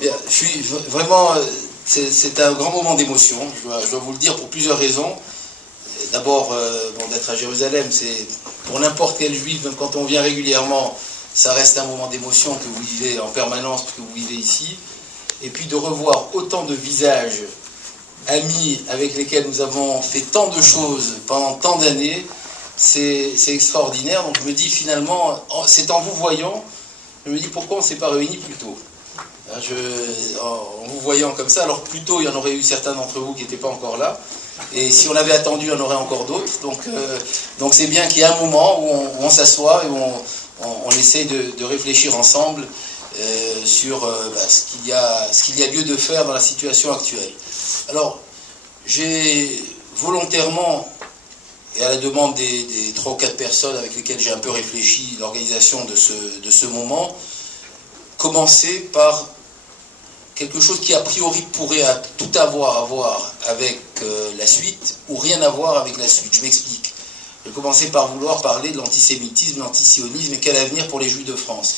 Bien, je suis vraiment, c'est un grand moment d'émotion, je dois vous le dire pour plusieurs raisons. D'abord, bon, d'être à Jérusalem, c'est pour n'importe quel juif, même quand on vient régulièrement, ça reste un moment d'émotion que vous vivez en permanence, que vous vivez ici. Et puis de revoir autant de visages amis avec lesquels nous avons fait tant de choses pendant tant d'années, c'est extraordinaire. Donc je me dis finalement, c'est en vous voyant, je me dis pourquoi on ne s'est pas réunis plus tôt. En vous voyant comme ça, alors plus tôt il y en aurait eu certains d'entre vous qui n'étaient pas encore là, et si on avait attendu, il y en aurait encore d'autres. Donc c'est bien qu'il y ait un moment où on s'assoit et où on essaie de réfléchir ensemble sur ce qu'il y a lieu de faire dans la situation actuelle. Alors, j'ai volontairement, et à la demande des 3 ou 4 personnes avec lesquelles j'ai un peu réfléchi l'organisation de ce moment, commencer par quelque chose qui a priori pourrait tout avoir à voir avec la suite, ou rien à voir avec la suite. Je m'explique. Je vais commencer par vouloir parler de l'antisémitisme, l'antisionisme, et quel avenir pour les Juifs de France.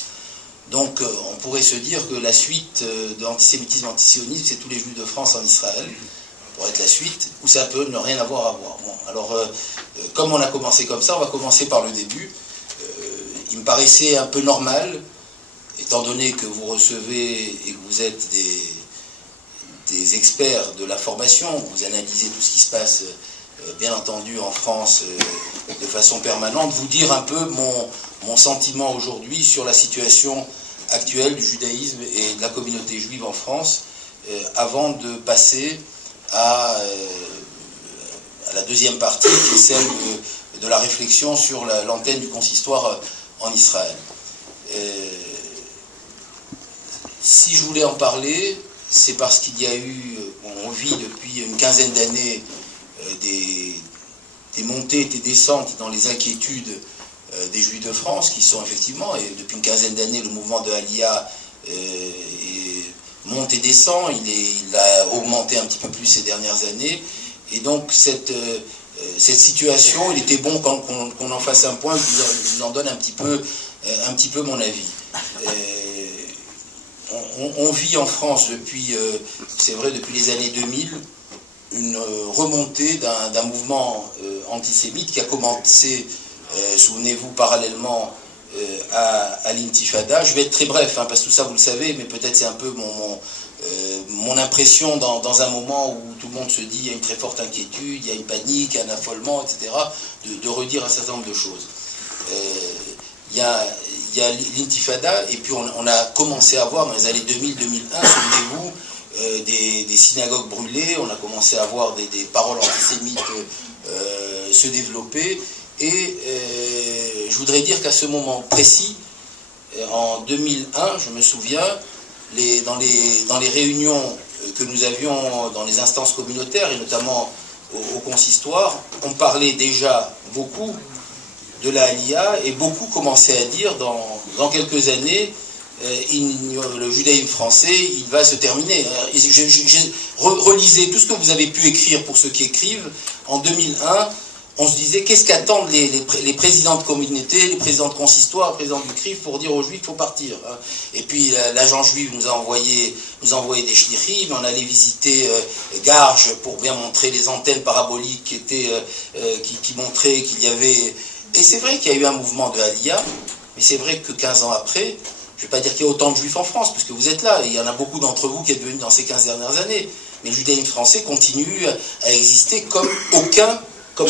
Donc on pourrait se dire que la suite de l'antisémitisme, l'antisionisme, c'est tous les Juifs de France en Israël, pour être la suite, ou ça peut ne rien avoir à voir. Bon, alors, comme on a commencé comme ça, on va commencer par le début. Il me paraissait un peu normal, étant donné que vous recevez et que vous êtes des experts de la formation, vous analysez tout ce qui se passe, bien entendu, en France de façon permanente, vous dire un peu mon sentiment aujourd'hui sur la situation actuelle du judaïsme et de la communauté juive en France, avant de passer à la deuxième partie, qui est celle de la réflexion sur l'antenne du consistoire en Israël. Si je voulais en parler, c'est parce qu'il y a eu, on vit depuis une quinzaine d'années des montées et des descentes dans les inquiétudes des Juifs de France, qui sont effectivement, et depuis une quinzaine d'années, le mouvement de Aliyah monte et descend, il a augmenté un petit peu plus ces dernières années, et donc cette situation, il était bon qu'on en fasse un point, je vous en donne un petit peu mon avis. On vit en France depuis, c'est vrai, depuis les années 2000, une remontée d'un mouvement antisémite qui a commencé, souvenez-vous, parallèlement à l'intifada. Je vais être très bref, hein, parce que tout ça vous le savez, mais peut-être c'est un peu mon impression dans un moment où tout le monde se dit il y a une très forte inquiétude, il y a une panique, un affolement, etc., de redire un certain nombre de choses. Il y a l'intifada, et puis on a commencé à voir dans les années 2000-2001, souvenez-vous, des synagogues brûlées, on a commencé à voir des paroles antisémites se développer, et je voudrais dire qu'à ce moment précis, en 2001, je me souviens, dans les réunions que nous avions dans les instances communautaires, et notamment au consistoire, on parlait déjà beaucoup de la Aliyah, et beaucoup commençaient à dire dans quelques années, le judaïsme français, il va se terminer. Relisez tout ce que vous avez pu écrire pour ceux qui écrivent. En 2001, on se disait, qu'est-ce qu'attendent les présidents de communauté, les présidents de consistoire, les présidents du CRIF pour dire aux juifs qu'il faut partir. Et puis l'agent juif nous a envoyé des shlichim, on allait visiter Garges pour bien montrer les antennes paraboliques qui montraient qu'il y avait... Et c'est vrai qu'il y a eu un mouvement de Aliyah, mais c'est vrai que 15 ans après, je ne vais pas dire qu'il y a autant de juifs en France, puisque vous êtes là, et il y en a beaucoup d'entre vous qui êtes venus dans ces 15 dernières années, mais le judaïsme français continue à exister comme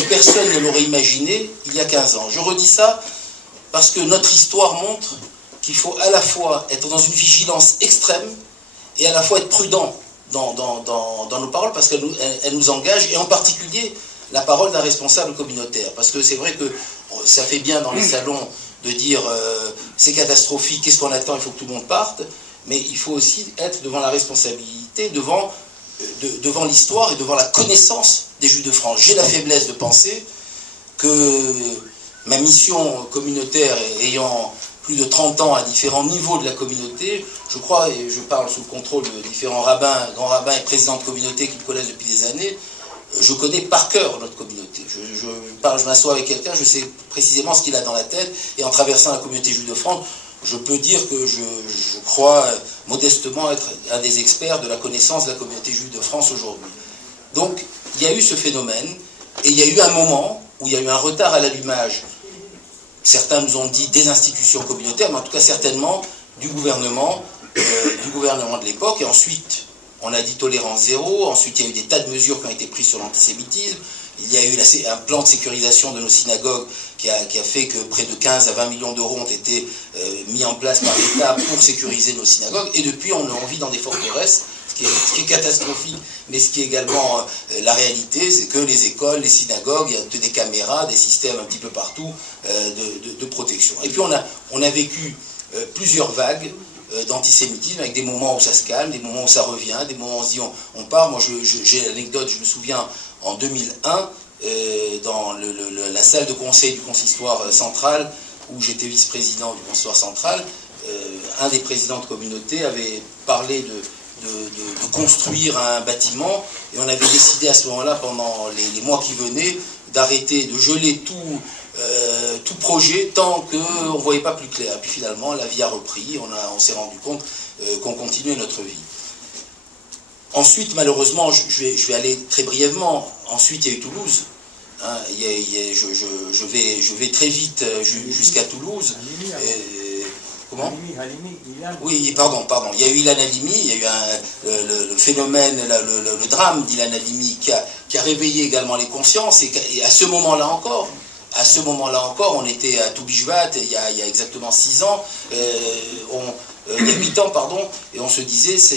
personne ne l'aurait imaginé il y a 15 ans. Je redis ça parce que notre histoire montre qu'il faut à la fois être dans une vigilance extrême et à la fois être prudent dans nos paroles, parce qu'elles nous engagent, et en particulier la parole d'un responsable communautaire. Parce que c'est vrai que ça fait bien dans les salons de dire c'est catastrophique, qu'est-ce qu'on attend, il faut que tout le monde parte, mais il faut aussi être devant la responsabilité, devant l'histoire et devant la connaissance des Juifs de France. J'ai la faiblesse de penser que ma mission communautaire ayant plus de 30 ans à différents niveaux de la communauté, je crois, et je parle sous le contrôle de différents rabbins, grands rabbins et présidents de communauté qui me connaissent depuis des années, je connais par cœur notre communauté. Je m'assois avec quelqu'un, je sais précisément ce qu'il a dans la tête, et en traversant la communauté juive de France, je peux dire que je crois modestement être un des experts de la connaissance de la communauté juive de France aujourd'hui. Donc, il y a eu ce phénomène, et il y a eu un moment où il y a eu un retard à l'allumage. Certains nous ont dit des institutions communautaires, mais en tout cas certainement du gouvernement de l'époque, et ensuite on a dit tolérance zéro, ensuite il y a eu des tas de mesures qui ont été prises sur l'antisémitisme, il y a eu un plan de sécurisation de nos synagogues qui a fait que près de 15 à 20 millions d'euros ont été mis en place par l'État pour sécuriser nos synagogues, et depuis on vit dans des forteresses, ce qui est catastrophique, mais ce qui est également la réalité, c'est que les écoles, les synagogues, il y a des caméras, des systèmes un petit peu partout de protection. Et puis on a vécu plusieurs vagues d'antisémitisme, avec des moments où ça se calme, des moments où ça revient, des moments où on se dit on part. Moi j'ai l'anecdote, je me souviens en 2001, dans la salle de conseil du consistoire central, où j'étais vice-président du consistoire central, un des présidents de communauté avait parlé de construire un bâtiment, et on avait décidé à ce moment-là, pendant les mois qui venaient, d'arrêter, de geler tout projet tant qu'on ne voyait pas plus clair. Et puis finalement, la vie a repris, on s'est rendu compte qu'on continuait notre vie. Ensuite, malheureusement, je vais aller très brièvement, ensuite il y a eu Toulouse. Hein, je vais très vite jusqu'à Toulouse. Comment ? Oui, pardon. Il y a eu Ilan Halimi, il y a eu le phénomène, le drame d'Ilan Halimi qui a réveillé également les consciences, et à ce moment-là encore, on était à Toubishvat, il y a exactement 6 ans, il y a 8 ans, pardon, et on se disait, ça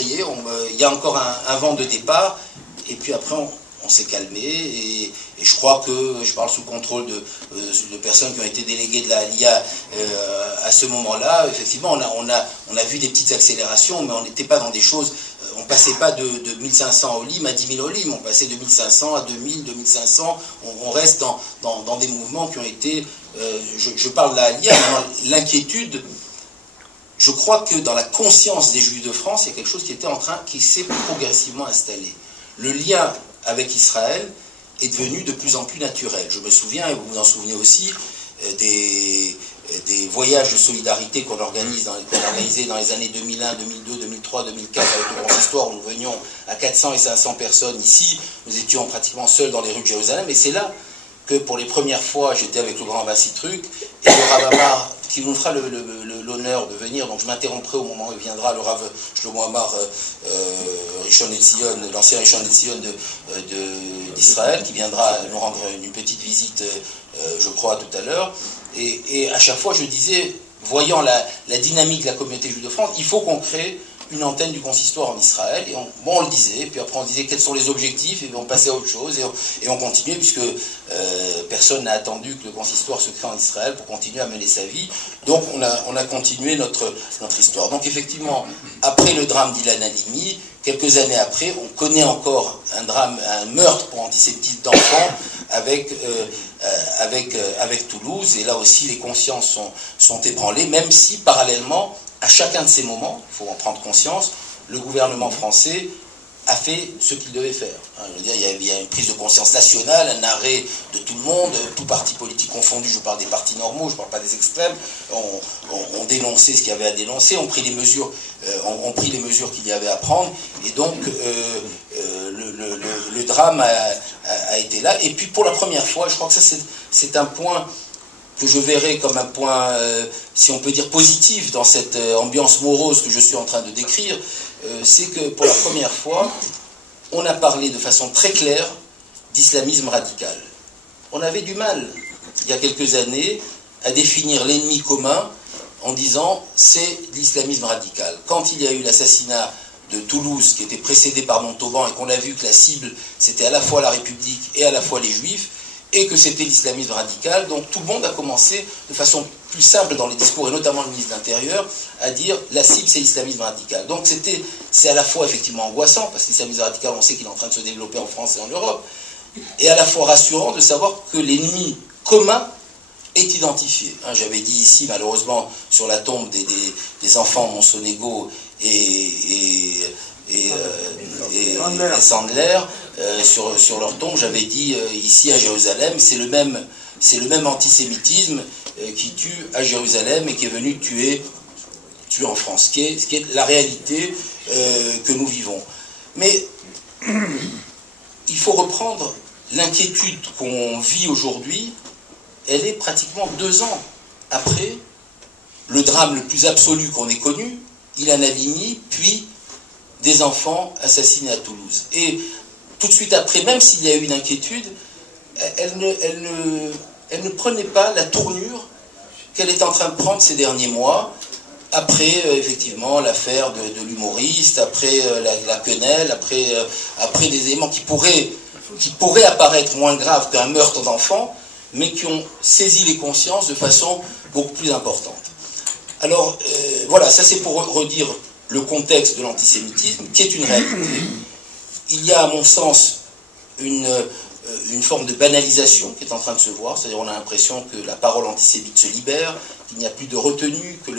y est, il y a encore un vent de départ, et puis après on s'est calmé, et je crois que je parle sous le contrôle de personnes qui ont été déléguées de la Aliyah à ce moment-là. Effectivement, on a vu des petites accélérations, mais on n'était pas dans des choses, on passait pas de 1500 olim à 10 000 olim, on passait de 1500 à 2000, 2500, on reste dans des mouvements qui ont été, je parle de la Aliyah, l'inquiétude. Je crois que dans la conscience des Juifs de France, il y a quelque chose qui s'est progressivement installé. Le lien avec Israël est devenu de plus en plus naturel. Je me souviens, et vous vous en souvenez aussi, des voyages de solidarité qu'on organisait dans les années 2001, 2002, 2003, 2004 avec le consistoire, où nous venions à 400 et 500 personnes ici. Nous étions pratiquement seuls dans les rues de Jérusalem, et c'est là que pour les premières fois, j'étais avec le grand Bassitruc et le Rav Amar, qui nous fera l'honneur de venir, donc je m'interromprai au moment où il viendra, le Rav Shlomo Amar Rishon LeZion, l'ancien Rishon LeZion d'Israël, qui viendra nous rendre une petite visite, je crois, tout à l'heure. Et à chaque fois, je disais, voyant la dynamique de la communauté juive de France, il faut qu'on crée une antenne du consistoire en Israël, et on le disait, puis après on disait quels sont les objectifs, et on passait à autre chose, et on continuait, puisque personne n'a attendu que le consistoire se crée en Israël pour continuer à mener sa vie. Donc on a continué notre histoire. Donc effectivement, après le drame d'Ilan Halimi, quelques années après, on connaît encore un meurtre pour antisémitisme d'enfants avec Toulouse, et là aussi les consciences sont ébranlées, même si parallèlement, à chacun de ces moments, il faut en prendre conscience, le gouvernement français a fait ce qu'il devait faire. Je veux dire, il y a une prise de conscience nationale, un arrêt de tout le monde, tout parti politique confondu, je parle des partis normaux, je ne parle pas des extrêmes, on dénonçait ce qu'il y avait à dénoncer, on prit les mesures qu'il y avait à prendre, et donc le drame a été là. Et puis pour la première fois, je crois que ça c'est un point que je verrai comme un point, si on peut dire, positif dans cette ambiance morose que je suis en train de décrire, c'est que pour la première fois, on a parlé de façon très claire d'islamisme radical. On avait du mal, il y a quelques années, à définir l'ennemi commun en disant c'est l'islamisme radical. Quand il y a eu l'assassinat de Toulouse, qui était précédé par Montauban, et qu'on a vu que la cible, c'était à la fois la République et à la fois les Juifs, et que c'était l'islamisme radical, donc tout le monde a commencé de façon plus simple dans les discours, et notamment le ministre de l'Intérieur, à dire la cible c'est l'islamisme radical. Donc c'est à la fois effectivement angoissant, parce que l'islamisme radical, on sait qu'il est en train de se développer en France et en Europe, et à la fois rassurant de savoir que l'ennemi commun est identifié. J'avais dit ici, malheureusement, sur la tombe des enfants Monsonego et Sandler, sur leur tombe, j'avais dit ici à Jérusalem, c'est le même antisémitisme qui tue à Jérusalem et qui est venu tuer en France, ce qui est la réalité que nous vivons. Mais il faut reprendre l'inquiétude qu'on vit aujourd'hui, elle est pratiquement 2 ans après le drame le plus absolu qu'on ait connu, Ilan Halimi, puis des enfants assassinés à Toulouse. Et tout de suite après, même s'il y a eu une inquiétude, elle ne prenait pas la tournure qu'elle est en train de prendre ces derniers mois, après effectivement l'affaire de l'humoriste, après la quenelle, après des éléments qui pourraient apparaître moins graves qu'un meurtre d'enfant, mais qui ont saisi les consciences de façon beaucoup plus importante. Alors voilà, ça c'est pour redire le contexte de l'antisémitisme, qui est une réalité. Il y a à mon sens une forme de banalisation qui est en train de se voir, c'est-à-dire on a l'impression que la parole antisémite se libère, qu'il n'y a plus de retenue, que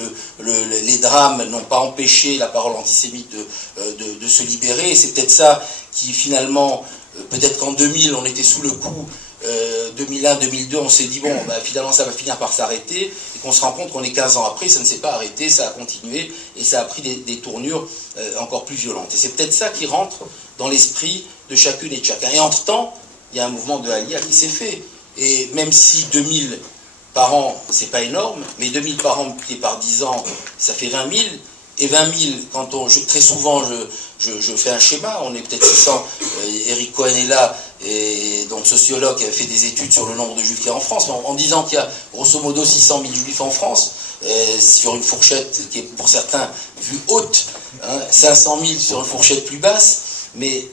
les drames n'ont pas empêché la parole antisémite de se libérer, et c'est peut-être ça qui finalement, peut-être qu'en 2000 on était sous le coup, 2001, 2002 on s'est dit bon, bah, finalement ça va finir par s'arrêter, et qu'on se rend compte qu'on est 15 ans après, ça ne s'est pas arrêté, ça a continué, et ça a pris des tournures encore plus violentes. Et c'est peut-être ça qui rentre dans l'esprit de chacune et de chacun. Et entre-temps, il y a un mouvement de Aliyah qui s'est fait. Et même si 2000 par an, c'est pas énorme, mais 2000 par an multiplié par 10 ans, ça fait 20 000. Et 20 000, très souvent, je fais un schéma, on est peut-être 600, Eric Cohen est là, et donc sociologue qui a fait des études sur le nombre de juifs qu'il y a en France, en disant qu'il y a grosso modo 600 000 juifs en France, sur une fourchette qui est pour certains vue haute, hein, 500 000 sur une fourchette plus basse, mais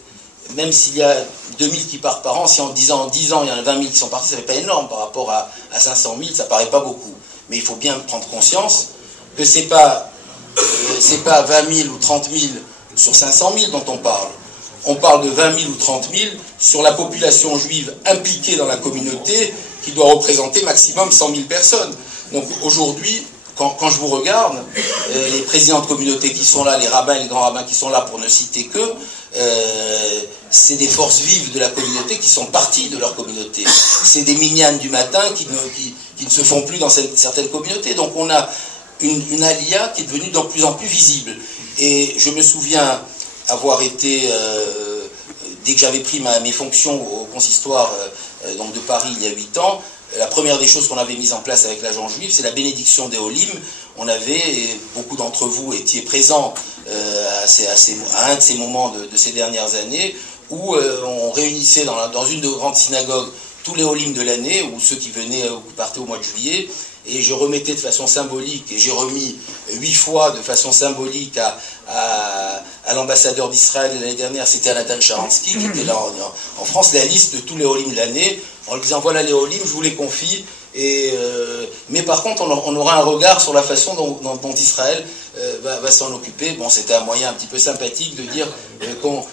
même s'il y a 2000 qui partent par an, si en 10 ans, il y en a 20 000 qui sont partis, ça ne fait pas énorme par rapport à 500 000, ça ne paraît pas beaucoup. Mais il faut bien prendre conscience que ce n'est pas 20 000 ou 30 000 sur 500 000 dont on parle. On parle de 20 000 ou 30 000 sur la population juive impliquée dans la communauté qui doit représenter maximum 100 000 personnes. Donc aujourd'hui, quand je vous regarde, les présidents de communauté qui sont là, les rabbins et les grands rabbins qui sont là pour ne citer que, c'est des forces vives de la communauté qui sont parties de leur communauté. C'est des minyanes du matin qui ne se font plus dans certaines communautés. Donc on a une aliyah qui est devenue de plus en plus visible. Et je me souviens avoir été, dès que j'avais pris mes fonctions au consistoire donc de Paris il y a 8 ans, la première des choses qu'on avait mise en place avec l'agent juif, c'est la bénédiction des Olim. On avait, et beaucoup d'entre vous étiez présents à un de ces moments de ces dernières années, où on réunissait dans une de grandes synagogues tous les Olim de l'année, ou ceux qui venaient ou qui partaient au mois de juillet, et je remettais de façon symbolique, et j'ai remis 8 fois de façon symbolique à l'ambassadeur d'Israël l'année dernière, c'était Nathan Sharansky, qui était là en France, la liste de tous les Olim de l'année, en lui disant voilà les Olim, je vous les confie, mais par contre on aura un regard sur la façon dont Israël va s'en occuper. Bon, c'était un moyen un petit peu sympathique de dire qu'on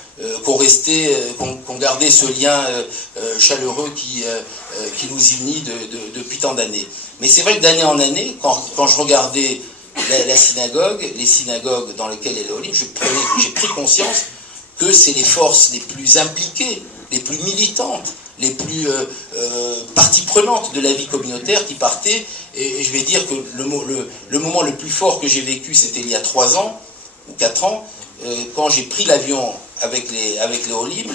gardait ce lien chaleureux qui nous unit depuis tant d'années. Mais c'est vrai que d'année en année, quand je regardais la synagogue, les synagogues dans lesquelles il y a les Olim, j'ai pris conscience que c'est les forces les plus impliquées, les plus militantes, les plus parties prenantes de la vie communautaire qui partaient. Et je vais dire que le moment le plus fort que j'ai vécu, c'était il y a 3 ans, ou 4 ans, quand j'ai pris l'avion avec les Olim,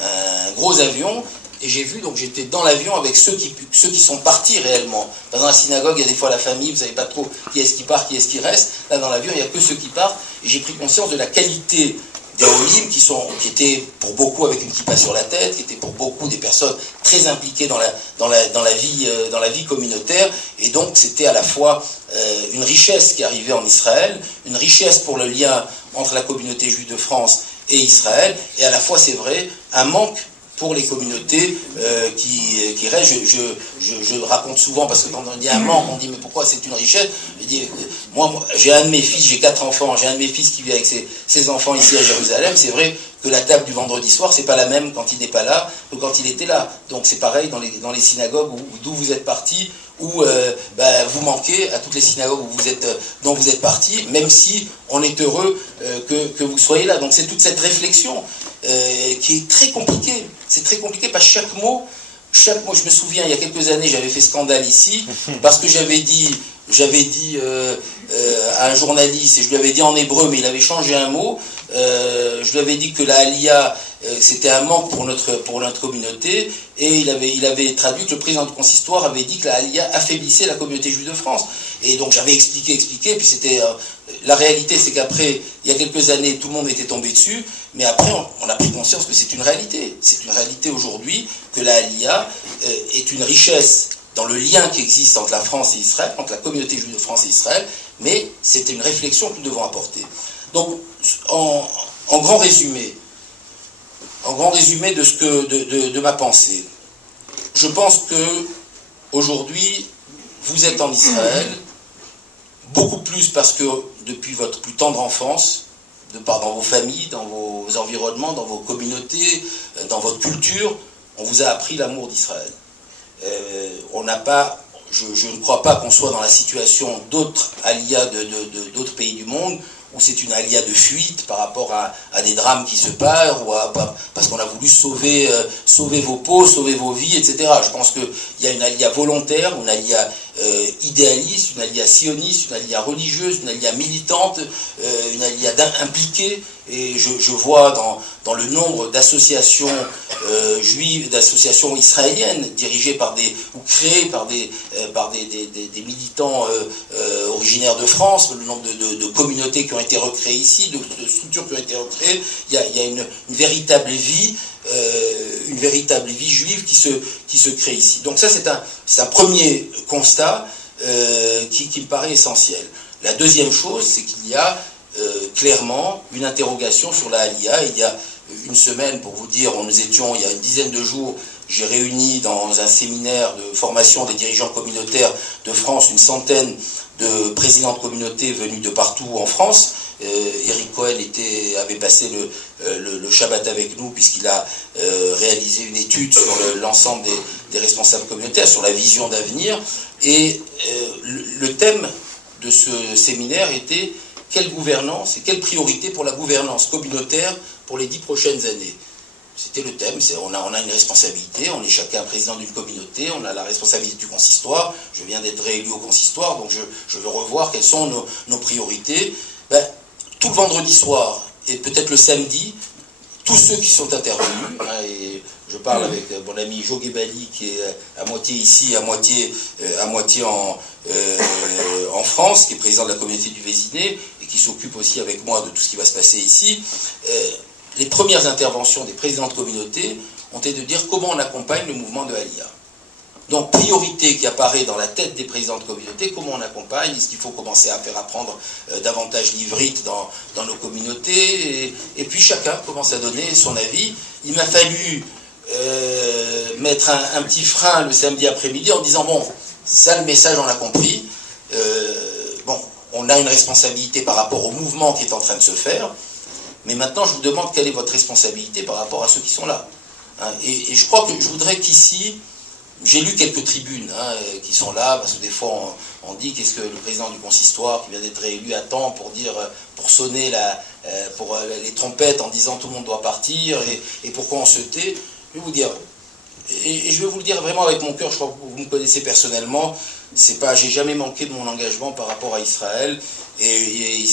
un gros avion, et j'ai vu, donc j'étais dans l'avion avec ceux qui sont partis réellement. Dans la synagogue, il y a des fois la famille, vous ne savez pas trop qui est-ce qui part, qui est-ce qui reste. Là, dans l'avion, il n'y a que ceux qui partent. Et j'ai pris conscience de la qualité des Olim qui étaient pour beaucoup avec une kippa sur la tête, qui étaient pour beaucoup des personnes très impliquées dans la vie communautaire. Et donc, c'était à la fois une richesse qui arrivait en Israël, une richesse pour le lien entre la communauté juive de France et Israël, et à la fois, c'est vrai, un manque pour les communautés qui restent. Je raconte souvent, parce que quand on dit un manque, on dit mais pourquoi c'est une richesse? Je dis, moi j'ai un de mes fils, j'ai 4 enfants, j'ai un de mes fils qui vit avec ses enfants ici à Jérusalem. C'est vrai que la table du vendredi soir, c'est pas la même quand il n'est pas là que quand il était là. Donc c'est pareil dans les synagogues d'où vous êtes partis, où vous manquez à toutes les synagogues dont vous êtes partis, même si on est heureux que vous soyez là. Donc c'est toute cette réflexion qui est très compliquée. C'est très compliqué parce que chaque mois, je me souviens, il y a quelques années, j'avais fait scandale ici, parce que j'avais dit à un journaliste, et je lui avais dit en hébreu, mais il avait changé un mot, je lui avais dit que la Aliyah, c'était un manque pour notre communauté, et il avait traduit que le président du consistoire avait dit que la Aliyah affaiblissait la communauté juive de France. Et donc j'avais expliqué, puis c'était... la réalité, c'est qu'après, il y a quelques années, tout le monde était tombé dessus, mais après, on a pris conscience que c'est une réalité. C'est une réalité aujourd'hui que la Aliyah est une richesse dans le lien qui existe entre la France et Israël, entre la communauté juive de France et Israël, mais c'est une réflexion que nous devons apporter. Donc, en grand résumé de ma pensée, je pense que aujourd'hui, vous êtes en Israël, beaucoup plus parce que depuis votre plus tendre enfance, dans vos familles, dans vos environnements, dans vos communautés, dans votre culture, on vous a appris l'amour d'Israël. Je ne crois pas qu'on soit dans la situation d'autres aliyahs d'autres pays du monde, où c'est une aliyah de fuite par rapport à des drames qui se passent, ou parce qu'on a voulu sauver vos peaux, sauver vos vies, etc. Je pense qu'il y a une aliyah volontaire, une aliyah idéaliste, une aliyah sioniste, une aliyah religieuse, une aliyah militante, une aliyah impliquée. Et je vois dans le nombre d'associations juives, d'associations israéliennes dirigées ou créées par des militants originaires de France, le nombre de communautés qui ont été recréées ici, de structures qui ont été recréées. Il y a une véritable vie juive qui se crée ici. Donc ça, c'est un premier constat qui me paraît essentiel. La deuxième chose, c'est qu'il y a clairement une interrogation sur la Aliyah. Il y a une semaine, pour vous dire, il y a une dizaine de jours, j'ai réuni dans un séminaire de formation des dirigeants communautaires de France une centaine de présidents de communautés venus de partout en France. Eric Cohen avait passé le Shabbat avec nous, puisqu'il a réalisé une étude sur l'ensemble des responsables communautaires, sur la vision d'avenir. Et le thème de ce séminaire était: quelle gouvernance et quelle priorité pour la gouvernance communautaire pour les 10 prochaines années? C'était le thème. On a une responsabilité, on est chacun président d'une communauté, on a la responsabilité du consistoire. Je viens d'être réélu au consistoire, donc je veux revoir quelles sont nos priorités. Tout le vendredi soir, et peut-être le samedi, tous ceux qui sont intervenus, et je parle avec mon ami Jo Gebali, qui est à moitié ici, à moitié en France, qui est président de la communauté du Vésiné, et qui s'occupe aussi avec moi de tout ce qui va se passer ici. Les premières interventions des présidents de communauté ont été de dire comment on accompagne le mouvement de Aliyah. Donc, priorité qui apparaît dans la tête des présidents de communauté, comment on accompagne, est-ce qu'il faut commencer à faire apprendre davantage l'ivrite dans nos communautés, et puis chacun commence à donner son avis. Il m'a fallu mettre un petit frein le samedi après-midi en disant, bon, ça, le message, on l'a compris, on a une responsabilité par rapport au mouvement qui est en train de se faire, mais maintenant, je vous demande quelle est votre responsabilité par rapport à ceux qui sont là. Et je crois que je voudrais qu'ici, j'ai lu quelques tribunes qui sont là, parce que des fois on dit qu'est-ce que le président du consistoire qui vient d'être réélu attend pour sonner les trompettes en disant tout le monde doit partir, et pourquoi on se tait. Je vais vous dire, et je vais vous le dire vraiment avec mon cœur, je crois que vous me connaissez personnellement, j'ai jamais manqué de mon engagement par rapport à Israël, et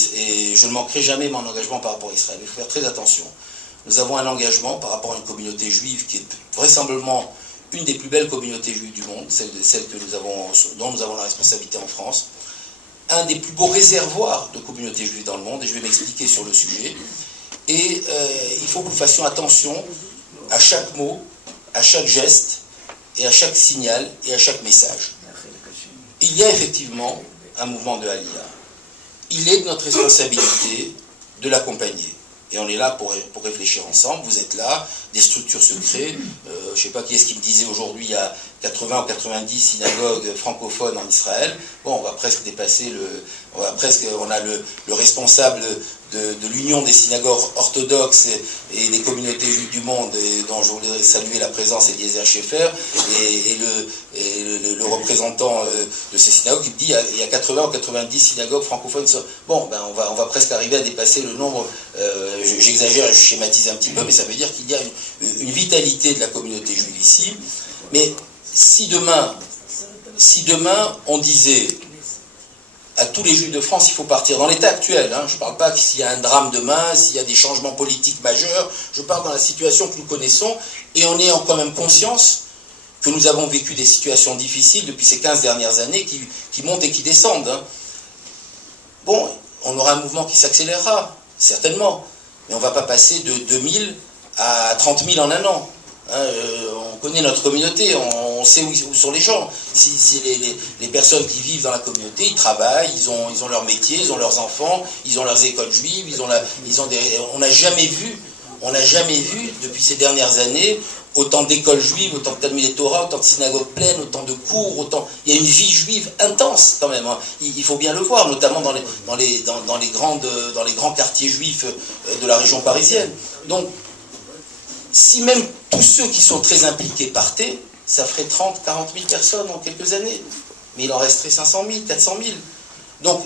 je ne manquerai jamais mon engagement par rapport à Israël. Il faut faire très attention. Nous avons un engagement par rapport à une communauté juive qui est vraisemblablement une des plus belles communautés juives du monde, celle dont nous avons la responsabilité en France, un des plus beaux réservoirs de communautés juives dans le monde, et je vais m'expliquer sur le sujet. Et il faut que nous fassions attention à chaque mot, à chaque geste, et à chaque signal, et à chaque message. Il y a effectivement un mouvement de Aliyah. Il est de notre responsabilité de l'accompagner. Et on est là pour réfléchir ensemble. Vous êtes là, des structures se créent. Je ne sais pas qui est-ce qui me disait aujourd'hui, il y a 80 ou 90 synagogues francophones en Israël. Bon, on va presque dépasser on a le responsable de l'Union des synagogues orthodoxes et des communautés juives du monde, et dont je voudrais saluer la présence, Eliezer Schaeffer, et le représentant de ces synagogues qui dit il y a 80 ou 90 synagogues francophones. Bon, on va presque arriver à dépasser le nombre, j'exagère, je schématise un petit peu, mais ça veut dire qu'il y a une vitalité de la communauté juive ici. Mais si demain on disait à tous les Juifs de France, il faut partir dans l'état actuel, hein, je ne parle pas s'il y a un drame demain, s'il y a des changements politiques majeurs, je parle dans la situation que nous connaissons, et en ayant quand même conscience que nous avons vécu des situations difficiles depuis ces 15 dernières années qui montent et qui descendent. Hein. Bon, on aura un mouvement qui s'accélérera, certainement, mais on ne va pas passer de 2000 à 30 000 en un an. Hein, on connaît notre communauté, on sait où sont les gens. Si les personnes qui vivent dans la communauté, ils travaillent, ils ont leur métier, ils ont leurs enfants, ils ont leurs écoles juives, on n'a jamais vu depuis ces dernières années autant d'écoles juives, autant de Talmudei Torah, autant de synagogues pleines, autant de cours, il y a une vie juive intense quand même. Hein. Il faut bien le voir, notamment dans les grands quartiers juifs de la région parisienne. Donc, si même tous ceux qui sont très impliqués partaient, ça ferait 30, 40 000 personnes en quelques années. Mais il en resterait 500 000, 400 000. Donc,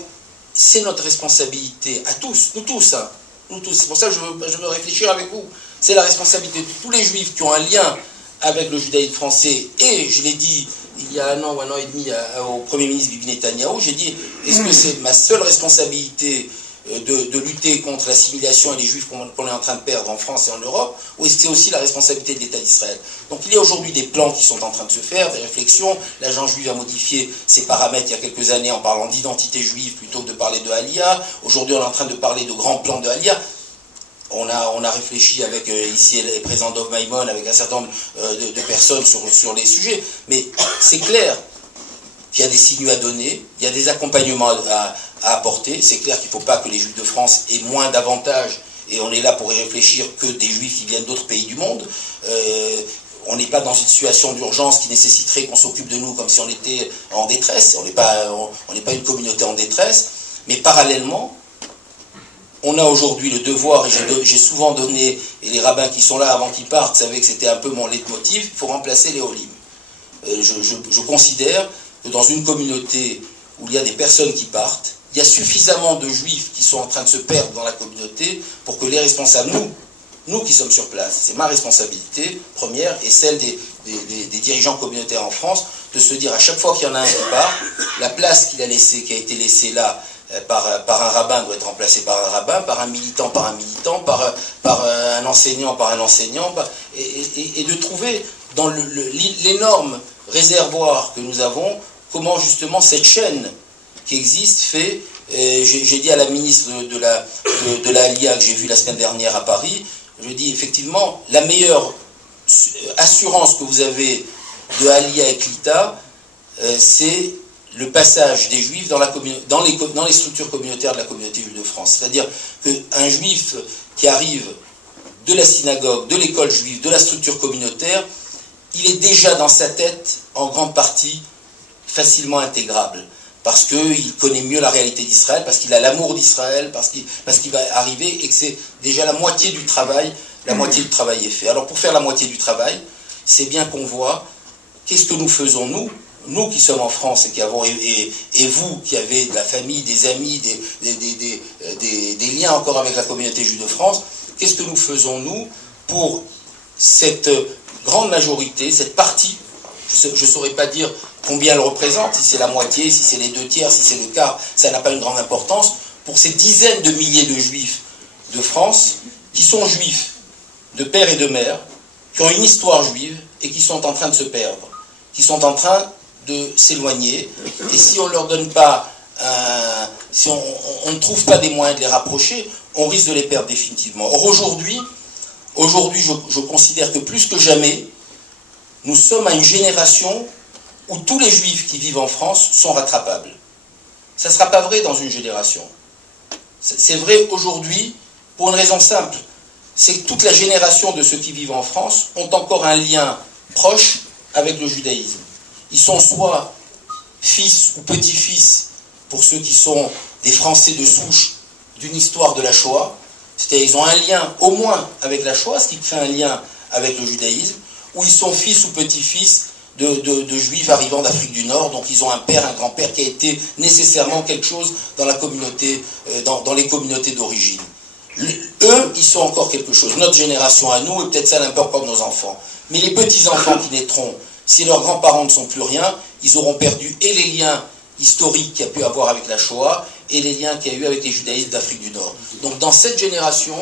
c'est notre responsabilité à tous, nous tous. Hein, nous tous. C'est pour ça que je veux réfléchir avec vous. C'est la responsabilité de tous les juifs qui ont un lien avec le judaïsme français. Et je l'ai dit il y a un an ou un an et demi au Premier ministre Bibi Netanyahou, j'ai dit, est-ce que c'est ma seule responsabilité de lutter contre l'assimilation et les juifs qu'on est en train de perdre en France et en Europe, ou est-ce que c'est aussi la responsabilité de l'État d'Israël? Donc il y a aujourd'hui des plans qui sont en train de se faire, des réflexions. L'agence juive a modifié ses paramètres il y a quelques années en parlant d'identité juive plutôt que de parler de Aliyah. Aujourd'hui on est en train de parler de grands plans de Aliyah. On a réfléchi avec ici le président Dov Maimon, avec un certain nombre de personnes sur les sujets, mais c'est clair qu'il y a des signaux à donner, il y a des accompagnements à apporter. C'est clair qu'il ne faut pas que les Juifs de France aient moins d'avantages, et on est là pour y réfléchir, que des Juifs qui viennent d'autres pays du monde. On n'est pas dans une situation d'urgence qui nécessiterait qu'on s'occupe de nous comme si on était en détresse. On n'est pas une communauté en détresse, mais parallèlement, on a aujourd'hui le devoir, et j'ai souvent donné, et les rabbins qui sont là avant qu'ils partent savaient que c'était un peu mon leitmotiv, il faut remplacer les Olim. Je considère que dans une communauté où il y a des personnes qui partent, il y a suffisamment de juifs qui sont en train de se perdre dans la communauté pour que les responsables, nous qui sommes sur place, c'est ma responsabilité première et celle des dirigeants communautaires en France, de se dire à chaque fois qu'il y en a un qui part, la place qui a été laissée là par un rabbin doit être remplacée par un rabbin, par un militant, par un enseignant, par un enseignant, et de trouver dans l'énorme réservoir que nous avons, comment justement cette chaîne qui existe fait. J'ai dit à la ministre de la Aliyah que j'ai vue la semaine dernière à Paris, je dis effectivement, la meilleure assurance que vous avez de Aliyah et Klita, c'est le passage des juifs dans les structures communautaires de la communauté juive de France. C'est-à-dire qu'un juif qui arrive de la synagogue, de l'école juive, de la structure communautaire, il est déjà dans sa tête, en grande partie, facilement intégrable. Parce qu'il connaît mieux la réalité d'Israël, parce qu'il a l'amour d'Israël, parce qu'il va arriver, et que c'est déjà la moitié du travail est fait. Alors pour faire la moitié du travail, c'est bien qu'on voit qu'est-ce que nous faisons nous qui sommes en France et qui avons, et vous qui avez de la famille, des amis, des liens encore avec la communauté juive de France, qu'est-ce que nous faisons nous pour cette grande majorité, cette partie, je ne saurais pas dire combien elle représente, si c'est la moitié, si c'est les 2/3, si c'est le quart, ça n'a pas une grande importance, pour ces dizaines de milliers de juifs de France, qui sont juifs de père et de mère, qui ont une histoire juive et qui sont en train de se perdre, qui sont en train de s'éloigner, et si on ne leur donne pas, si on ne trouve pas des moyens de les rapprocher, on risque de les perdre définitivement. Or aujourd'hui, je considère que plus que jamais, nous sommes à une génération où tous les juifs qui vivent en France sont rattrapables. Ça ne sera pas vrai dans une génération. C'est vrai aujourd'hui pour une raison simple, c'est que toute la génération de ceux qui vivent en France ont encore un lien proche avec le judaïsme. Ils sont soit fils ou petits-fils, pour ceux qui sont des Français de souche d'une histoire de la Shoah, c'est-à-dire ils ont un lien au moins avec la Shoah, ce qui crée un lien avec le judaïsme, ou ils sont fils ou petits-fils de juifs arrivant d'Afrique du Nord, donc ils ont un père, un grand-père qui a été nécessairement quelque chose dans la communauté, dans les communautés d'origine. Eux, ils sont encore quelque chose. Notre génération à nous, et peut-être celle un peu encore de nos enfants. Mais les petits-enfants qui naîtront, Si leurs grands-parents ne sont plus rien, ils auront perdu et les liens historiques qu'il y a pu avoir avec la Shoah et les liens qu'il y a eu avec les judaïsmes d'Afrique du Nord. Donc dans cette génération,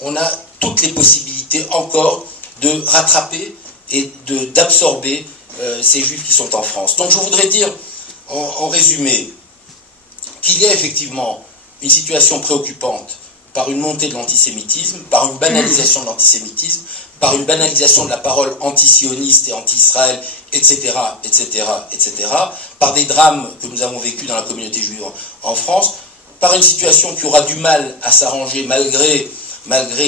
on a toutes les possibilités encore de rattraper et d'absorber ces juifs qui sont en France. Donc je voudrais dire, en résumé, qu'il y a effectivement une situation préoccupante par une montée de l'antisémitisme, par une banalisation de l'antisémitisme, par une banalisation de la parole anti-sioniste et anti-Israël, etc., etc., etc., par des drames que nous avons vécus dans la communauté juive en France, par une situation qui aura du mal à s'arranger malgré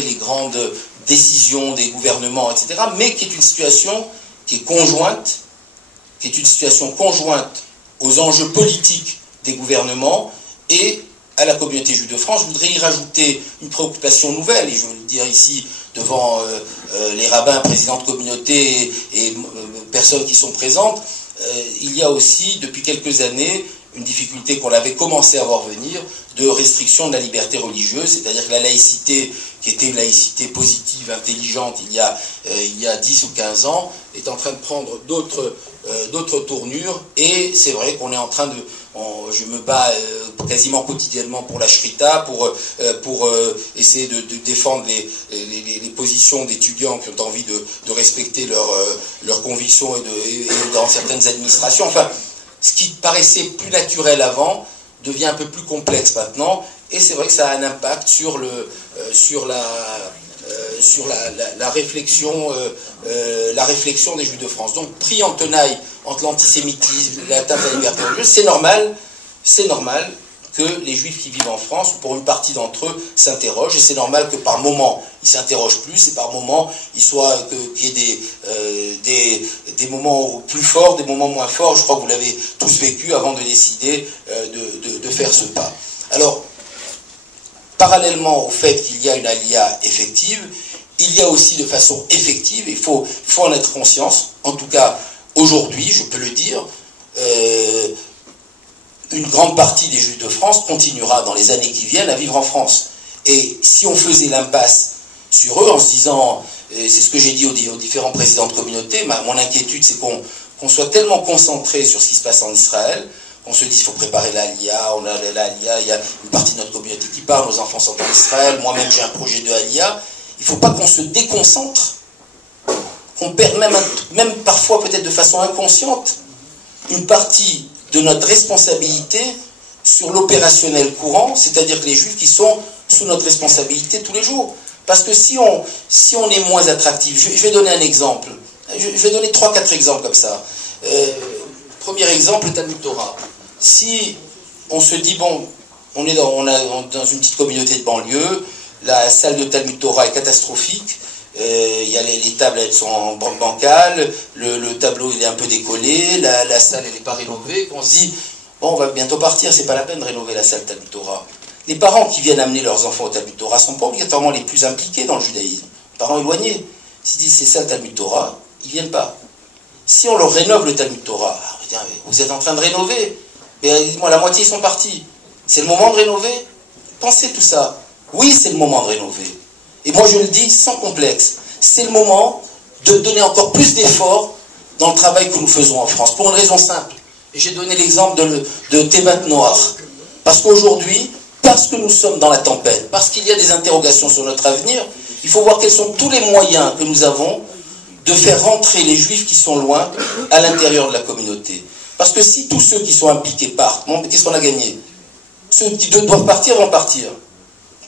les grandes décisions des gouvernements, etc., mais qui est une situation qui est conjointe, aux enjeux politiques des gouvernements et à la communauté juive de France. Je voudrais y rajouter une préoccupation nouvelle, et je veux le dire ici devant les rabbins, présidents de communauté et personnes qui sont présentes. Il y a aussi, depuis quelques années, une difficulté qu'on avait commencé à voir venir de restriction de la liberté religieuse, c'est-à-dire que la laïcité, qui était une laïcité positive, intelligente, il y a 10 ou 15 ans, est en train de prendre d'autres tournures, et c'est vrai qu'on est en train de... je me bats quasiment quotidiennement pour la Shrita, pour essayer de défendre les positions d'étudiants qui ont envie de respecter leurs convictions et dans certaines administrations. Enfin, ce qui paraissait plus naturel avant devient un peu plus complexe maintenant, et c'est vrai que ça a un impact sur la réflexion des Juifs de France. Donc, pris en tenaille entre l'antisémitisme, l'atteinte à la liberté religieuse, c'est normal que les Juifs qui vivent en France, pour une partie d'entre eux, s'interrogent, et c'est normal que par moment ils s'interrogent plus, et par moment qu'il y ait des moments plus forts, des moments moins forts. Je crois que vous l'avez tous vécu avant de décider de faire ce pas. Alors, parallèlement au fait qu'il y a une alia effective, il y a aussi de façon effective, il faut en être conscience, en tout cas aujourd'hui, je peux le dire, une grande partie des Juifs de France continuera dans les années qui viennent à vivre en France. Et si on faisait l'impasse sur eux en se disant, c'est ce que j'ai dit aux différents présidents de communauté, mon inquiétude c'est qu'on soit tellement concentré sur ce qui se passe en Israël, qu'on se dise qu'il faut préparer l'Aliyah, on a l'Aliyah, il y a une partie de notre communauté qui part, nos enfants sont en Israël, moi-même j'ai un projet de Aliyah. Il ne faut pas qu'on se déconcentre, qu'on perd même parfois peut-être de façon inconsciente une partie de notre responsabilité sur l'opérationnel courant, c'est-à-dire que les Juifs qui sont sous notre responsabilité tous les jours. Parce que si on est moins attractif, je vais donner un exemple, je vais donner 3-4 exemples comme ça. Premier exemple, le Talmud Torah. Si on se dit, bon, on est dans une petite communauté de banlieue, la salle de Talmud Torah est catastrophique, les tables elles sont bancales, le tableau il est un peu décollé, la salle elle n'est pas rénovée, qu'on se dit, bon on va bientôt partir, c'est pas la peine de rénover la salle Talmud Torah. Les parents qui viennent amener leurs enfants au Talmud Torah ne sont pas obligatoirement les plus impliqués dans le judaïsme. Les parents éloignés, s'ils disent c'est ça le Talmud Torah, ils ne viennent pas. Si on leur rénove le Talmud Torah, vous êtes en train de rénover, mais dites-moi, la moitié ils sont partis. C'est le moment de rénover? Pensez tout ça. Oui, c'est le moment de rénover. Et moi je le dis sans complexe. C'est le moment de donner encore plus d'efforts dans le travail que nous faisons en France. Pour une raison simple. Et j'ai donné l'exemple de Thébat Noir. Parce qu'aujourd'hui, parce que nous sommes dans la tempête, parce qu'il y a des interrogations sur notre avenir, il faut voir quels sont tous les moyens que nous avons de faire rentrer les Juifs qui sont loin à l'intérieur de la communauté. Parce que si tous ceux qui sont impliqués partent, qu'est-ce qu'on a gagné? Ceux qui doivent partir vont partir.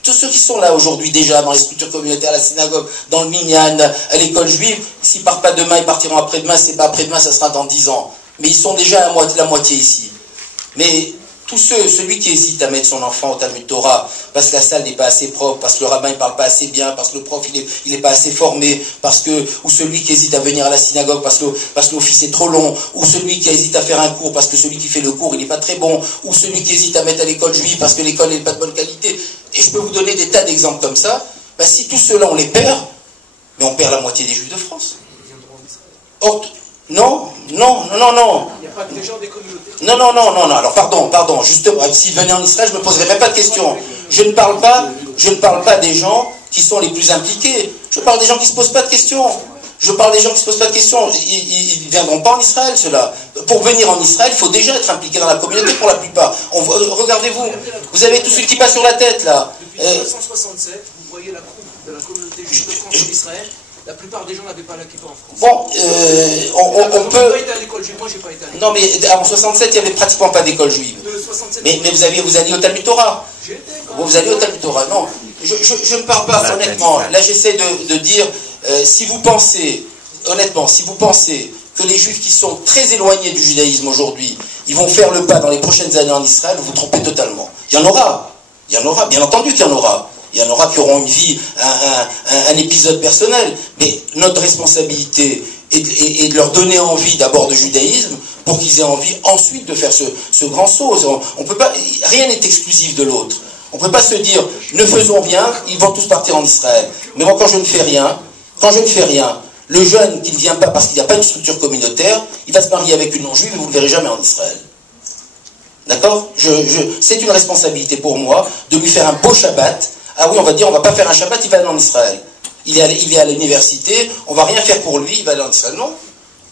Tous ceux qui sont là aujourd'hui déjà dans les structures communautaires, à la synagogue, dans le minyan, à l'école juive, s'ils ne partent pas demain, ils partiront après-demain, c'est pas après-demain, ça sera dans 10 ans. Mais ils sont déjà la moitié ici. Mais tous celui qui hésite à mettre son enfant au Talmud Torah, parce que la salle n'est pas assez propre, parce que le rabbin ne parle pas assez bien, parce que le prof il n'est pas assez formé, ou celui qui hésite à venir à la synagogue parce que l'office est trop long, ou celui qui hésite à faire un cours parce que celui qui fait le cours il n'est pas très bon, ou celui qui hésite à mettre à l'école juive parce que l'école n'est pas de bonne qualité. Et je peux vous donner des tas d'exemples comme ça. Si tous ceux-là on les perd, mais on perd la moitié des Juifs de France. Or, non. Il n'y a pas que des gens des communautés. Non. Alors pardon. Justement, s'ils venaient en Israël, je ne me poserais même pas de questions. Je ne parle pas des gens qui sont les plus impliqués. Je parle des gens qui ne se posent pas de questions. Je parle des gens qui ne se posent pas de questions. Ils ne viendront pas en Israël, ceux-là. Pour venir en Israël, il faut déjà être impliqué dans la communauté pour la plupart. Regardez-vous, vous avez tous une kippa sur la tête, là. Depuis 1967, vous voyez la croupe de la communauté juive de France en Israël. La plupart des gens n'avaient pas la kippa en France. Bon, on peut... Pas été à l'école juive. Moi, j'ai pas été à l'école. Non, mais en 67, il n'y avait pratiquement pas d'école juive. Mais vous alliez au Talmud Torah. Vous allez au Talmud Torah. Non, je ne parle pas, honnêtement. Là, j'essaie de dire, si vous pensez, honnêtement, si vous pensez que les juifs qui sont très éloignés du judaïsme aujourd'hui, ils vont faire le pas dans les prochaines années en Israël, vous vous trompez totalement. Il y en aura, bien entendu qu'il y en aura. Il y en aura qui auront une vie, un épisode personnel. Mais notre responsabilité est de leur donner envie d'abord de judaïsme pour qu'ils aient envie ensuite de faire ce grand saut. On peut pas, rien n'est exclusif de l'autre. On ne peut pas se dire, ne faisons rien, ils vont tous partir en Israël. Mais moi, quand je ne fais rien, le jeune qui ne vient pas parce qu'il n'y a pas de structure communautaire, il va se marier avec une non-juive et vous ne le verrez jamais en Israël. D'accord? C'est une responsabilité pour moi de lui faire un beau Shabbat. Ah oui, on va dire, on ne va pas faire un Shabbat, il va aller en Israël. Il est à l'université, on ne va rien faire pour lui, il va aller en Israël.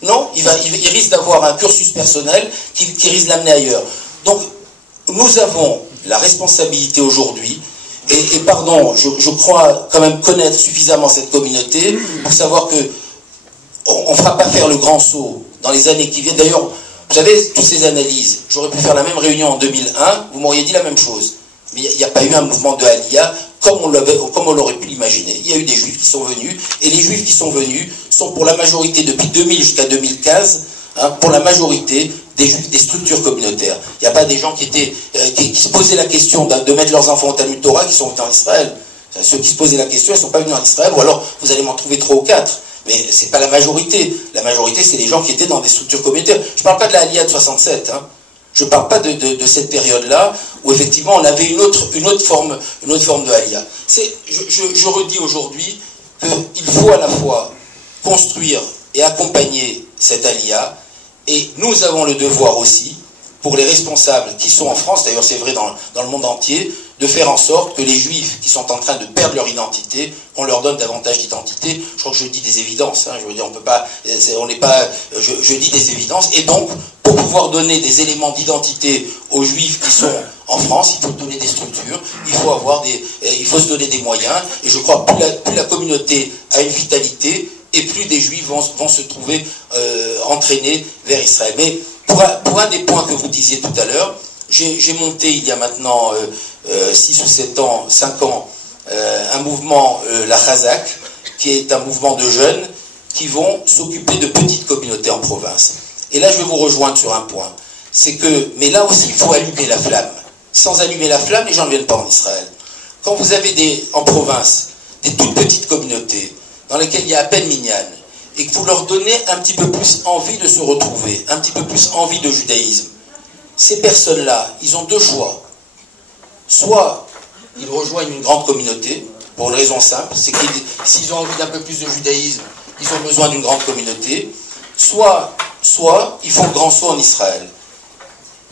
Non, il risque d'avoir un cursus personnel qui risque de l'amener ailleurs. Donc, nous avons la responsabilité aujourd'hui, et pardon, je crois quand même connaître suffisamment cette communauté pour savoir que on ne fera pas faire le grand saut dans les années qui viennent. D'ailleurs, vous savez, toutes ces analyses, j'aurais pu faire la même réunion en 2001, vous m'auriez dit la même chose. Mais il n'y a pas eu un mouvement de Aliyah comme on l'aurait pu l'imaginer. Il y a eu des juifs qui sont venus, et les juifs qui sont venus sont pour la majorité, depuis 2000 jusqu'à 2015, pour la majorité des juifs des structures communautaires. Il n'y a pas des gens qui se posaient la question de mettre leurs enfants au Talmud Torah qui sont venus en Israël. Ceux qui se posaient la question, ils ne sont pas venus en Israël, ou alors vous allez m'en trouver 3 ou 4. Mais ce n'est pas la majorité. La majorité, c'est les gens qui étaient dans des structures communautaires. Je ne parle pas de la Aliyah de 67, Je ne parle pas de cette période-là où effectivement on avait une autre forme de Aliyah. Je redis aujourd'hui qu'il faut à la fois construire et accompagner cette Aliyah, et nous avons le devoir aussi, pour les responsables qui sont en France, d'ailleurs c'est vrai dans le monde entier, de faire en sorte que les juifs qui sont en train de perdre leur identité, qu'on leur donne davantage d'identité. Je crois que je dis des évidences, je veux dire, on peut pas, on n'est pas, je dis des évidences, et donc, pour pouvoir donner des éléments d'identité aux juifs qui sont en France, il faut donner des structures, il faut se donner des moyens, et je crois que plus la communauté a une vitalité, et plus des juifs vont se trouver entraînés vers Israël. Mais pour un des points que vous disiez tout à l'heure, j'ai monté il y a maintenant 6 ou 7 ans, 5 ans, un mouvement, la Chazak, qui est un mouvement de jeunes qui vont s'occuper de petites communautés en province. Et là, je vais vous rejoindre sur un point. C'est que, mais là aussi, il faut allumer la flamme. Sans allumer la flamme, les gens ne viennent pas en Israël. Quand vous avez en province des toutes petites communautés, dans lesquelles il y a à peine minyan, et que vous leur donnez un petit peu plus envie de se retrouver, un petit peu plus envie de judaïsme, ces personnes-là, ils ont 2 choix. Soit ils rejoignent une grande communauté, pour une raison simple, c'est que s'ils ont envie d'un peu plus de judaïsme, ils ont besoin d'une grande communauté, soit ils font le grand saut en Israël.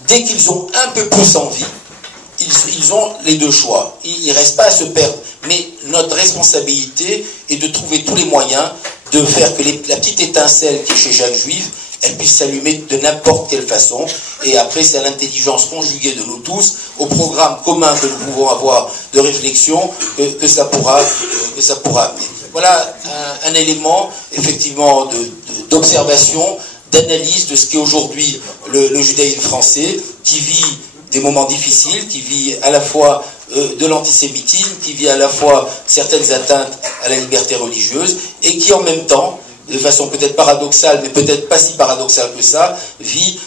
Dès qu'ils ont un peu plus envie, ils ont les 2 choix. Il ne reste pas à se perdre. Mais notre responsabilité est de trouver tous les moyens de faire que la petite étincelle qui est chez chaque juif, elle puisse s'allumer de n'importe quelle façon. Et après, c'est à l'intelligence conjuguée de nous tous, au programme commun que nous pouvons avoir de réflexion, que ça pourra amener. Voilà un élément, effectivement, d'observation, d'analyse de ce qu'est aujourd'hui le judaïsme français, qui vit des moments difficiles, qui vit à la fois de l'antisémitisme, qui vit à la fois certaines atteintes à la liberté religieuse, et qui en même temps, de façon peut-être paradoxale, mais peut-être pas si paradoxale que ça, vit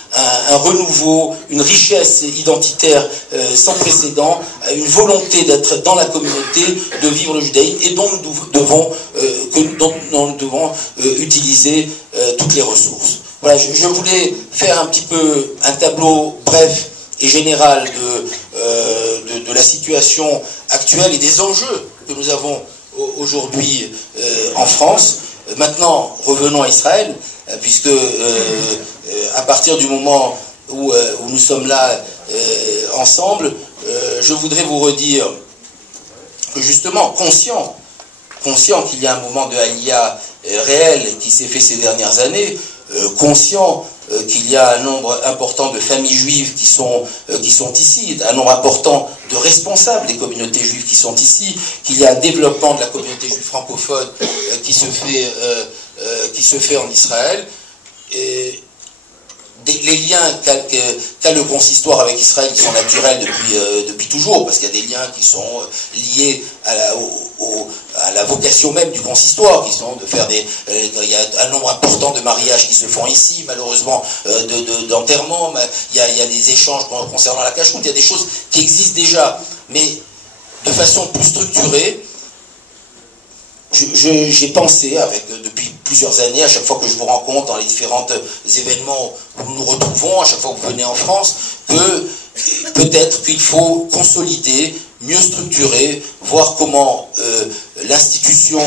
un renouveau, une richesse identitaire sans précédent, une volonté d'être dans la communauté, de vivre le judaïsme, et dont nous devons utiliser toutes les ressources. Voilà, je voulais faire un petit peu un tableau bref et général de la situation actuelle et des enjeux que nous avons aujourd'hui en France. Maintenant, revenons à Israël, puisque à partir du moment où nous sommes là ensemble, je voudrais vous redire que justement, conscient qu'il y a un mouvement de Aliyah réel qui s'est fait ces dernières années, conscient qu'il y a un nombre important de familles juives qui sont ici, un nombre important de responsables des communautés juives qui sont ici, qu'il y a un développement de la communauté juive francophone qui se fait en Israël. Et les liens qu'a le consistoire avec Israël, qui sont naturels depuis toujours, parce qu'il y a des liens qui sont liés à la vocation même du consistoire, qui sont de faire il y a un nombre important de mariages qui se font ici, malheureusement, d'enterrements, il y a des échanges concernant la cacheroute, il y a des choses qui existent déjà, mais de façon plus structurée. J'ai pensé, depuis plusieurs années, à chaque fois que je vous rencontre dans les différents événements où nous nous retrouvons, à chaque fois que vous venez en France, que peut-être qu'il faut consolider, mieux structurer, voir comment l'institution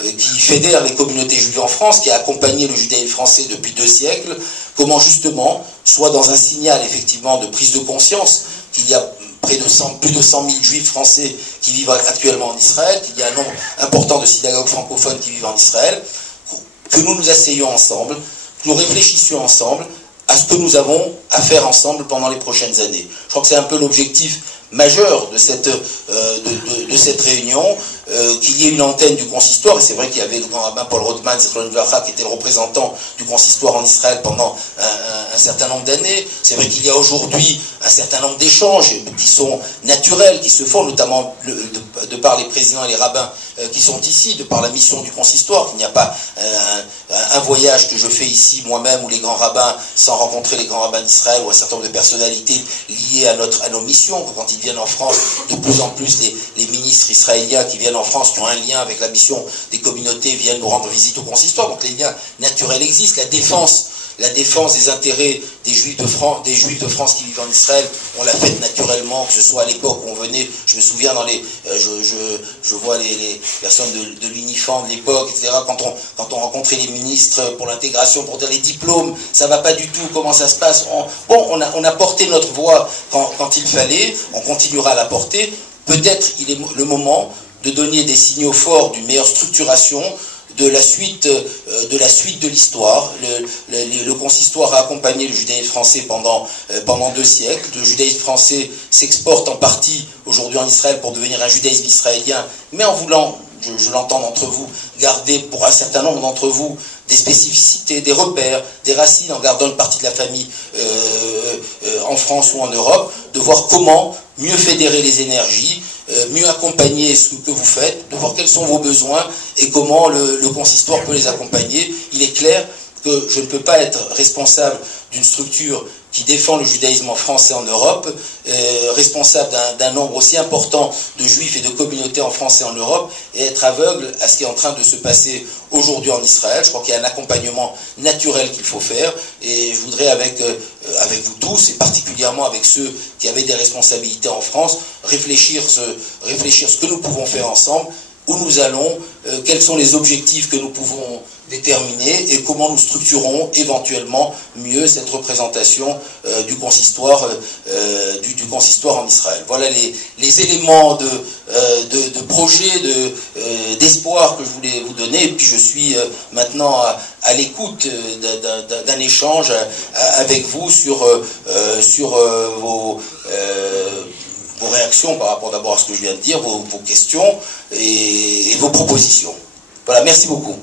qui fédère les communautés juives en France, qui a accompagné le judaïsme français depuis 2 siècles, comment justement, soit dans un signal effectivement de prise de conscience qu'il y a plus de 100 000 juifs français qui vivent actuellement en Israël, qu'il y a un nombre important de synagogues francophones qui vivent en Israël, que nous nous asseyons ensemble, que nous réfléchissions ensemble à ce que nous avons à faire ensemble pendant les prochaines années. Je crois que c'est un peu l'objectif majeur de cette réunion, qu'il y ait une antenne du consistoire, et c'est vrai qu'il y avait le grand rabbin Paul Rothman, qui était le représentant du consistoire en Israël pendant un certain nombre d'années. C'est vrai qu'il y a aujourd'hui un certain nombre d'échanges qui sont naturels, qui se font, notamment de par les présidents et les rabbins qui sont ici, de par la mission du consistoire, qu'il n'y a pas un voyage que je fais ici moi-même ou les grands rabbins sans rencontrer les grands rabbins d'Israël ou un certain nombre de personnalités liées à nos missions. Quand ils viennent en France, de plus en plus les ministres israéliens qui viennent en France, qui ont un lien avec la mission des communautés, viennent nous rendre visite au consistoire. Donc les liens naturels existent. La défense des intérêts des Juifs de France qui vivent en Israël, on l'a faite naturellement, que ce soit à l'époque où on venait, je me souviens je vois les personnes de l'UNIFAM de l'époque, etc., quand on rencontrait les ministres pour l'intégration, pour dire les diplômes, ça va pas du tout, comment ça se passe, on a porté notre voix quand il fallait, on continuera à la porter. Peut-être il est le moment de donner des signaux forts d'une meilleure structuration de la suite de l'histoire. Le consistoire a accompagné le judaïsme français pendant 2 siècles. Le judaïsme français s'exporte en partie aujourd'hui en Israël pour devenir un judaïsme israélien, mais en voulant, je l'entends d'entre vous, garder pour un certain nombre d'entre vous des spécificités, des repères, des racines, en gardant une partie de la famille en France ou en Europe, de voir comment mieux fédérer les énergies, mieux accompagner ce que vous faites, de voir quels sont vos besoins et comment le consistoire peut les accompagner. Il est clair que je ne peux pas être responsable d'une structure qui défend le judaïsme en France et en Europe, responsable d'un nombre aussi important de juifs et de communautés en France et en Europe, et être aveugle à ce qui est en train de se passer aujourd'hui en Israël. Je crois qu'il y a un accompagnement naturel qu'il faut faire, et je voudrais avec vous tous, et particulièrement avec ceux qui avaient des responsabilités en France, réfléchir ce que nous pouvons faire ensemble, où nous allons, quels sont les objectifs que nous pouvons déterminer et comment nous structurons éventuellement mieux cette représentation du consistoire en Israël. Voilà les éléments de projet, d'espoir que je voulais vous donner, et puis je suis maintenant à l'écoute d'un échange avec vous sur vos réactions par rapport d'abord à ce que je viens de dire, vos questions et vos propositions. Voilà, merci beaucoup.